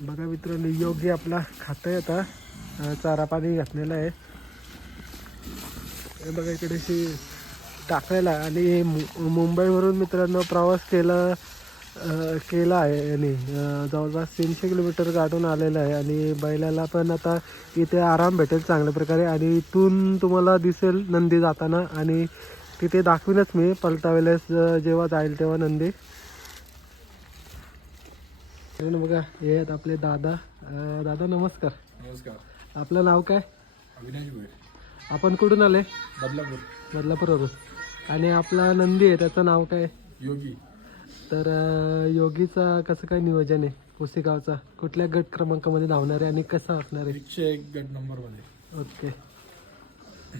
बघा मित्रांनो, योगी आपला खातोय आता, चारा पाणी घातलेला आहे. हे बघा इकडे टाकायला. आणि मुंबईवरून मित्रांनो प्रवास केला आहे आणि जवळपास 300 किलोमीटर गाठून आलेला आहे. आणि बैलाला पण आता इथे आराम भेटेल चांगल्या प्रकारे. आणि इथून तुम्हाला दिसेल नंदी जाताना, आणि तिथे दाखवीनच मी पलटा वेळेस जेव्हा जाईल तेव्हा नंदी. बघा हे आहेत आपले दादा. दादा नमस्कार. नमस्कार. आपलं नाव काय? अविनाश भोयर. आपण कुठून आले? बदलापूर. बदलापूरवरून. आणि आपला नंदी आहे त्याचं नाव काय? योगी. तर योगीचा कसं काय नियोजन आहे? पुसेगावचा कुठल्या गट क्रमांकामध्ये धावणार आहे आणि कसं असणार आहे? 101 गट नंबर मध्ये. ओके.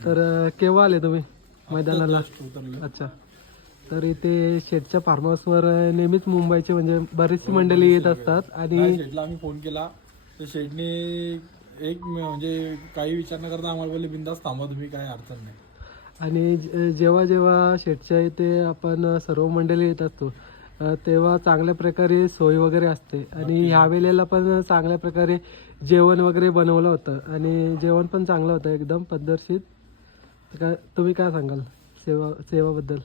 तर केव्हा आले तुम्ही मैदानाला? अच्छा. तर इथे शेटच्या फार्म हाऊसवर नेहमीच मुंबईचे म्हणजे बरीचशी मंडळी येत असतात. आणि शेटला आम्ही फोन केला तर शेटने एक म्हणजे काही विचार न करता आम्हाला बोलले बिंदास थांबा तुम्ही, काही अडचण नाही. आणि जेव्हा जेव्हा शेटच्या इथे आपण सर्व मंडळी येत असतो तेव्हा चांगल्या प्रकारे सोय वगैरे असते. आणि ह्या वेळेला पण चांगल्या प्रकारे जेवण वगैरे बनवलं होतं आणि जेवण पण चांगलं होतं एकदम पद्धतशीर. तुम्ही काय सांगाल सेवाबद्दल?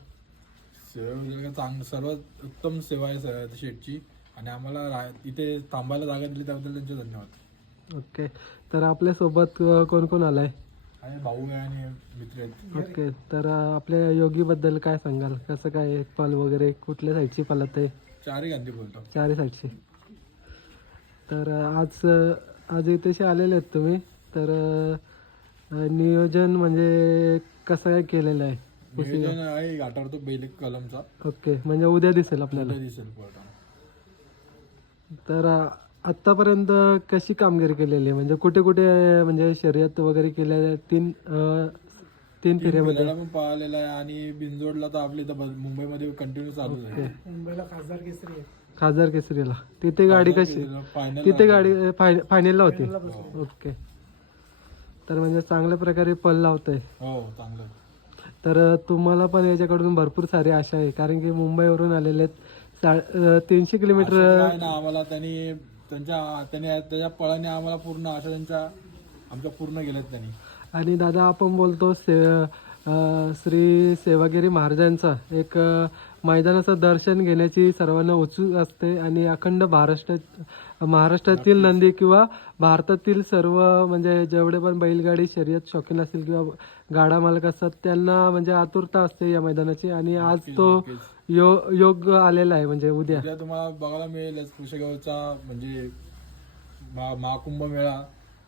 सेवा म्हणजे सर्वात उत्तम सेवा आहे शेटची. आणि आम्हाला इथे थांबायला जागा दिली त्याबद्दल त्यांचे धन्यवाद. ओके. तर आपल्यासोबत कोण कोण आलाय? आणि भाऊ आहे आणि मित्र आहेत. ओके. तर आपल्या योगीबद्दल काय सांगाल? कसं काय पल वगैरे कुठल्या साईडची पलत आहे? चारही गांधी बोलतो. चारही साईडची. तर आज इथेशी आलेले आहेत तुम्ही. तर नियोजन म्हणजे कसं काय केलेलं आहे? नियोजन आहे घाटावर तो बैल कलमचा. ओके. म्हणजे उद्या दिसेल आपल्याला. दिसेल पळताना. तर आत्तापर्यंत कशी कामगिरी केलेली आहे? म्हणजे कुठे कुठे म्हणजे शर्यत वगैरे केल्या? तीन फेऱ्यामध्ये पण पाहिलेला आहे. आणि बिंजोडला तर आपली मुंबईमध्ये कंटिन्यू चालू आहे. मुंबईला खासदार केसरीला तिथे गाडी कशी? तिथे गाडी फायनलला होती. ओके. तर म्हणजे चांगल्या प्रकारे पल लावतंय. हो चांगलं. तर तुम्हाला पण याच्याकडून भरपूर सारी आशा आहे, कारण की मुंबईवरून आलेले आहेत. 300 किलोमीटर. आम्हाला त्याच्या पळाने आम्हाला पूर्ण आशा आमच्या पूर्ण गेल्यात त्यांनी. आणि दादा आपण बोलतो श्री सेवागिरी महाराजांचा एक मैदानाचं दर्शन घेण्याची सर्वांना उत्सुक असते. आणि अखंड महाराष्ट्रातील नंदी किंवा भारतातील सर्व म्हणजे जेवढे पण बैलगाडी शर्यत शौकीन असतील किंवा गाडा मालक असतात त्यांना म्हणजे आतुरता असते या मैदानाची. आणि आज तो योग आलेला आहे. म्हणजे उद्या तुम्हाला बघायला मिळेल पुसेगावचा म्हणजे महाकुंभ मेळा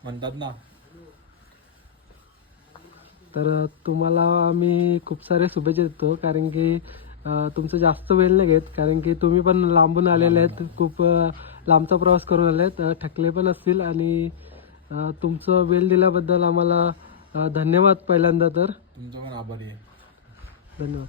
म्हणतात ना. तर तुम्हाला आम्ही खूप सारे शुभेच्छा देतो, कारण की तुमचं जास्त वेळ नाही घेत, कारण की तुम्ही पण लांबून आलेले आहेत, खूप लांबचा प्रवास करून आले आहेत, थकले पण असतील. आणि तुमचं वेळ दिल्याबद्दल आम्हाला धन्यवाद. पहिल्यांदा तर तुमचं पण आभारी आहे. धन्यवाद.